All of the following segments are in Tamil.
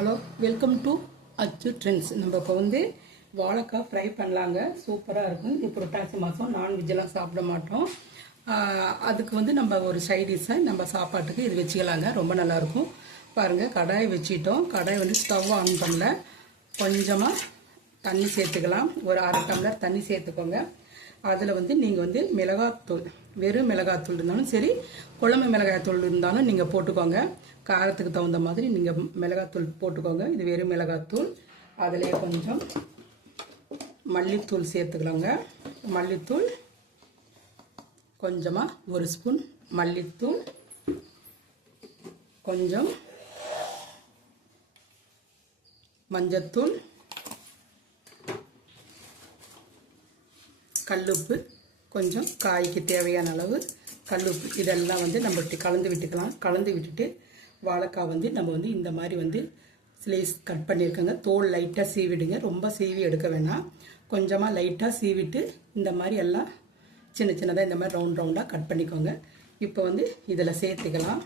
ஹலோ, வெல்கம் டு அச்சு ட்ரெண்ட்ஸ். நம்ம இப்போ வந்து வாழைக்காய் ஃப்ரை பண்ணலாங்க. சூப்பராக இருக்கும். இது புரட்டாசி மாதம் நான்வெஜ்ஜெல்லாம் சாப்பிட மாட்டோம். அதுக்கு வந்து நம்ம ஒரு சைடிஷை நம்ம சாப்பாட்டுக்கு இது வச்சுக்கலாங்க. ரொம்ப நல்லாயிருக்கும். பாருங்கள், கடாய் வச்சிட்டோம். கடாய் வந்து ஸ்டவ் ஆன் பண்ணல. கொஞ்சமாக தண்ணி சேர்த்துக்கலாம். ஒரு அரை டம்ளர் தண்ணி சேர்த்துக்கோங்க. அதில் வந்து நீங்கள் வந்து மிளகாத்தூள், வெறும் மிளகாத்தூள் இருந்தாலும் சரி, குழம்பு மிளகாய்த்தூள் இருந்தாலும் நீங்கள் போட்டுக்கோங்க. காரத்துக்கு தகுந்த மாதிரி நீங்கள் மிளகாத்தூள் போட்டுக்கோங்க. இது வெறும் மிளகாத்தூள். அதிலே கொஞ்சம் மல்லித்தூள் சேர்த்துக்கலாங்க. மல்லித்தூள் கொஞ்சமாக ஒரு ஸ்பூன் மல்லித்தூள், கொஞ்சம் மஞ்சத்தூள், கல்லுப்பு, கொஞ்சம் காய்க்கு தேவையான அளவு கல்லுப்பு, இதெல்லாம் வந்து நம்ம கலந்து விட்டுக்கலாம். கலந்து விட்டுட்டு வாழைக்காய் வந்து நம்ம வந்து இந்த மாதிரி வந்து ஸ்லைஸ் கட் பண்ணியிருக்கோங்க. தோல் லைட்டாக சீவிடுங்க. ரொம்ப சீவி எடுக்க வேணாம். கொஞ்சமாக லைட்டாக சீவிட்டு இந்த மாதிரி எல்லாம் சின்ன சின்னதாக இந்த மாதிரி ரவுண்டாக கட் பண்ணிக்கோங்க. இப்போ வந்து இதில் சேர்த்துக்கலாம்.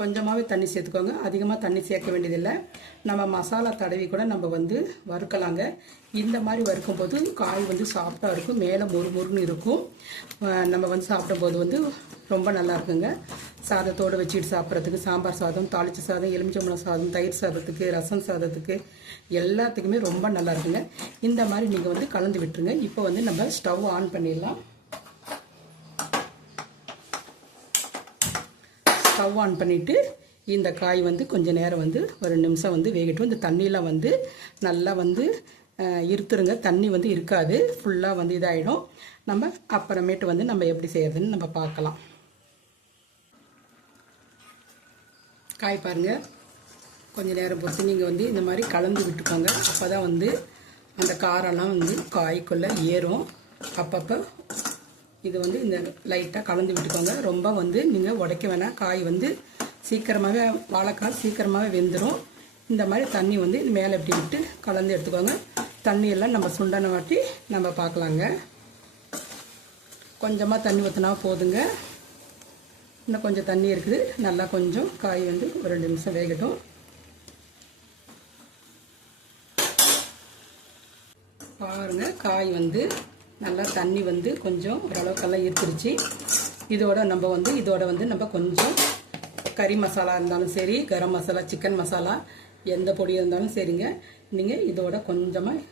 கொஞ்சமாகவே தண்ணி சேர்த்துக்கோங்க. அதிகமாக தண்ணி சேர்க்க வேண்டியதில்லை. நம்ம மசாலா தடவி கூட நம்ம வந்து வறுக்கலாங்க. இந்த மாதிரி வறுக்கும்போது காய் வந்து சாஃப்டாக இருக்கும். மேலே மொறுமொறுன்னு இருக்கும். நம்ம வந்து சாப்பிடும்போது வந்து ரொம்ப நல்லா இருக்குங்க. சாதத்தோடு வச்சுட்டு சாப்பிட்றதுக்கு, சாம்பார் சாதம், தாளிச்ச சாதம், எலுமிச்சம்பழம் சாதம், தயிர் சாதத்துக்கு, ரசம் சாதத்துக்கு எல்லாத்துக்குமே ரொம்ப நல்லா இருக்குங்க. இந்த மாதிரி நீங்கள் வந்து கலந்து விட்டுருங்க. இப்போ வந்து நம்ம ஸ்டவ் ஆன் பண்ணிடலாம். ஸ்டவ் ஆன் பண்ணிவிட்டு இந்த காய் வந்து கொஞ்சம் நேரம் வந்து ஒரு நிமிஷம் வந்து வேகட்டும். இந்த தண்ணியெலாம் வந்து நல்லா வந்து இருத்துருங்க. தண்ணி வந்து இருக்காது. ஃபுல்லாக வந்து இதாகிடும். நம்ம அப்புறமேட்டு வந்து நம்ம எப்படி செய்யறதுன்னு நம்ம பார்க்கலாம். காய் பாருங்கள், கொஞ்சம் நேரம் பொறுத்து நீங்கள் வந்து இந்த மாதிரி கலந்து விட்டுக்கோங்க. அப்போ தான் வந்து அந்த காரெல்லாம் வந்து காய்க்குள்ளே ஏறும். அப்பப்போ இது வந்து இந்த லைட்டாக கலந்து விட்டுக்கோங்க. ரொம்ப வந்து நீங்கள் உடைக்க வேணாம். காய் வந்து சீக்கிரமாகவே, வாழைக்காய் சீக்கிரமாகவே வெந்துடும். இந்த மாதிரி தண்ணி வந்து மேலே இப்படி விட்டு கலந்து எடுத்துக்கோங்க. தண்ணியெல்லாம் நம்ம சுண்டான வாட்டி நம்ம பார்க்கலாங்க. கொஞ்சமாக தண்ணி ஊற்றினா போதுங்க. இன்னும் கொஞ்சம் தண்ணி இருக்குது. நல்லா கொஞ்சம் காய் வந்து ஒரு 2 நிமிஷம் வேகட்டும். பாருங்கள், காய் வந்து நல்லா தண்ணி வந்து கொஞ்சம் ஓரளவுக்கெல்லாம் இருந்துருச்சு. இதோட வந்து நம்ம கொஞ்சம் கறி மசாலா இருந்தாலும் சரி, கரம் மசாலா, சிக்கன் மசாலா, எந்த பொடி இருந்தாலும் சரிங்க, நீங்கள் இதோட கொஞ்சமாக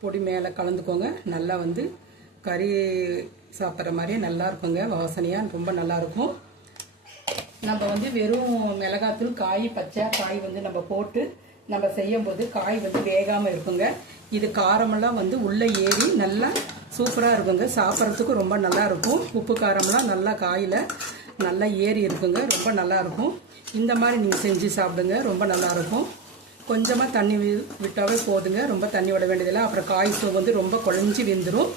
பொடி மேலே கலந்துக்கோங்க. நல்லா வந்து கறி சாப்பிட்ற மாதிரியே நல்லா இருக்குங்க. வாசனையாக ரொம்ப நல்லாயிருக்கும். நம்ம வந்து வெறும் மிளகாத்தூள், காய், பச்சை காய் வந்து நம்ம போட்டு நம்ம செய்யும்போது காய் வந்து வேகாமல் இருக்குங்க. இது காரமெல்லாம் வந்து உள்ளே ஏறி நல்லா சூப்பராக இருக்குங்க. சாப்பிட்றதுக்கு ரொம்ப நல்லா இருக்கும். உப்பு காரமெல்லாம் நல்லா காயில் நல்லா ஏறி இருக்குங்க. ரொம்ப நல்லாயிருக்கும். இந்த மாதிரி நீங்கள் செஞ்சு சாப்பிடுங்க. ரொம்ப நல்லாயிருக்கும். கொஞ்சமாக தண்ணி விட்டாவே போதுங்க. ரொம்ப தண்ணி விட வேண்டியதில்லை. அப்புறம் காய் வந்து ரொம்ப குழஞ்சி வெந்துடும்.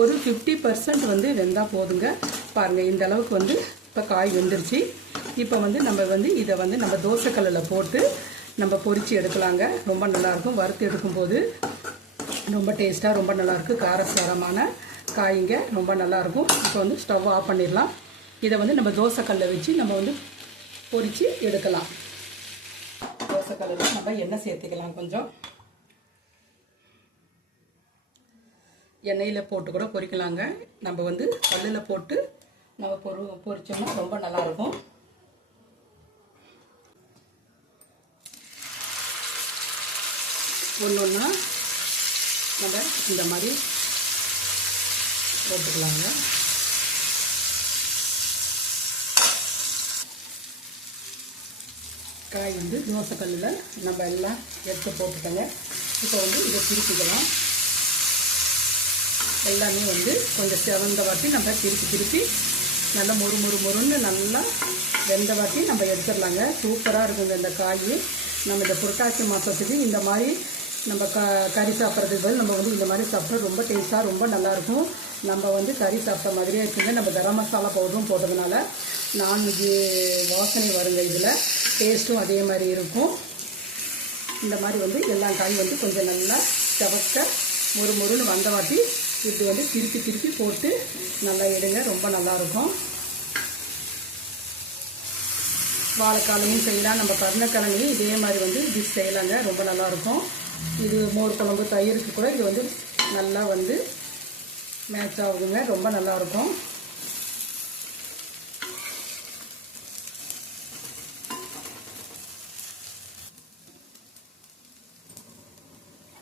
ஒரு 50% வந்து வெந்தால் போதுங்க. பாருங்கள், இந்த அளவுக்கு வந்து இப்போ காய் வெந்துருச்சு. இப்போ வந்து நம்ம வந்து இதை வந்து நம்ம தோசைக்கல்லில் போட்டு நம்ம பொரித்து எடுக்கலாங்க. ரொம்ப நல்லாயிருக்கும். வறுத்து எடுக்கும்போது ரொம்ப டேஸ்ட்டாக ரொம்ப நல்லாயிருக்கு. காரசாரமான காய்ங்க ரொம்ப நல்லாயிருக்கும். இப்போ வந்து ஸ்டவ் ஆஃப் பண்ணிடலாம். இதை வந்து நம்ம தோசைக்கல்லை வச்சு நம்ம வந்து பொரித்து எடுக்கலாம். தோசைக்கல்லில் நம்ம எண்ணெய் சேர்த்துக்கலாம். கொஞ்சம் எண்ணெயில் போட்டு கூட பொரிக்கலாங்க. நம்ம வந்து கல்லில் போட்டு நம்ம பொரிச்சோம்னா ரொம்ப நல்லாயிருக்கும். ஒன்று ஒன்றா நம்ம இந்த மாதிரி போட்டுக்கலாங்க. காய் வந்து தோசைக்கல்லில் நம்ம எல்லாம் எடுத்து போட்டுக்கோங்க. இப்போ வந்து இதை திருப்பிக்கலாம். எல்லாமே வந்து கொஞ்சம் செவந்த வாட்டி நம்ம திருப்பி நல்லா மொறுன்னு நல்லா வெந்த வாட்டி நம்ம எடுத்துடலாங்க. சூப்பராக இருக்குங்க இந்த காய். நம்ம இந்த புரட்டாசி மாதத்துக்கு இந்த மாதிரி நம்ம கறி சாப்பிட்றதுக்கு பதில் நம்ம வந்து இந்த மாதிரி சாப்பிட்டா ரொம்ப டேஸ்ட்டாக ரொம்ப நல்லாயிருக்கும். நம்ம வந்து கறி சாப்பிட்ட மாதிரியே இருக்குங்க. நம்ம கரம் மசாலா பவுடரும் போட்டதுனால நான்வெஜ்ஜு வாசனை வருங்க. இதில் டேஸ்ட்டும் அதே மாதிரி இருக்கும். இந்த மாதிரி வந்து எல்லா காய் வந்து கொஞ்சம் நல்லா செவக்க மொறுன்னு வந்த வாட்டி இப்படி வந்து திருப்பி போட்டு நல்லா எடுங்க. ரொம்ப நல்லாயிருக்கும். வாழைக்காலையும் செய்யலாம், நம்ம கருணக்கிழங்கையும் இதே மாதிரி வந்து டிஷ் செய்யலாங்க. ரொம்ப நல்லாயிருக்கும். இது மோர் குழம்பு தயிருக்கு கூட இது வந்து நல்லா வந்து மேட்ச் ஆகுதுங்க. ரொம்ப நல்லாயிருக்கும்.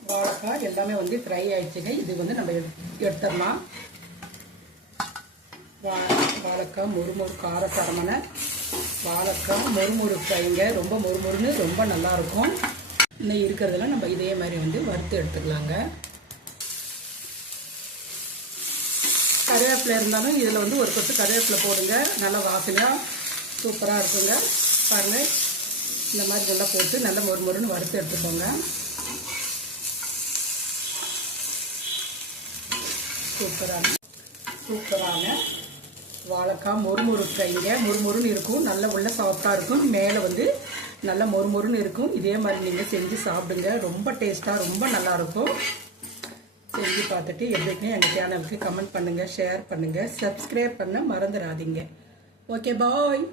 வாழைக்காய் எல்லாமே வந்து ஃப்ரை ஆயிடுச்சுங்க. இது வந்து நம்ம எடுத்துடலாம். வாழைக்காய் மொறு காரசாரமான வாழைக்காய் மொறு ஃப்ரைங்க. ரொம்ப மொறுன்னு ரொம்ப நல்லாயிருக்கும். இன்னும் இருக்கிறதெல்லாம் நம்ம இதே மாதிரி வந்து வறுத்து எடுத்துக்கலாங்க. கருவேப்பிலை இருந்தாலும் இதில் வந்து ஒரு கொத்து கருவேப்பிலை போடுங்க. நல்லா வாசனையாக சூப்பராக இருக்குங்க. பாருங்கள், இந்த மாதிரி நல்லா போட்டு நல்லா மொறுன்னு வறுத்து எடுத்துக்கோங்க. சூப்பரான வாழைக்காய் மொறு ஃப்ரைங்க. மொறுன்னு இருக்கும், நல்ல உள்ள சாஃப்டாக இருக்கும், மேலே வந்து நல்லா மொறுன்னு இருக்கும். இதே மாதிரி நீங்கள் செஞ்சு சாப்பிடுங்க. ரொம்ப டேஸ்ட்டாக ரொம்ப நல்லாயிருக்கும். செஞ்சு பார்த்துட்டு எப்படின்னு எங்கள் சேனலுக்கு கமெண்ட் பண்ணுங்கள், ஷேர் பண்ணுங்கள், சப்ஸ்கிரைப் பண்ண மறந்துடாதீங்க. ஓகே, பாய்.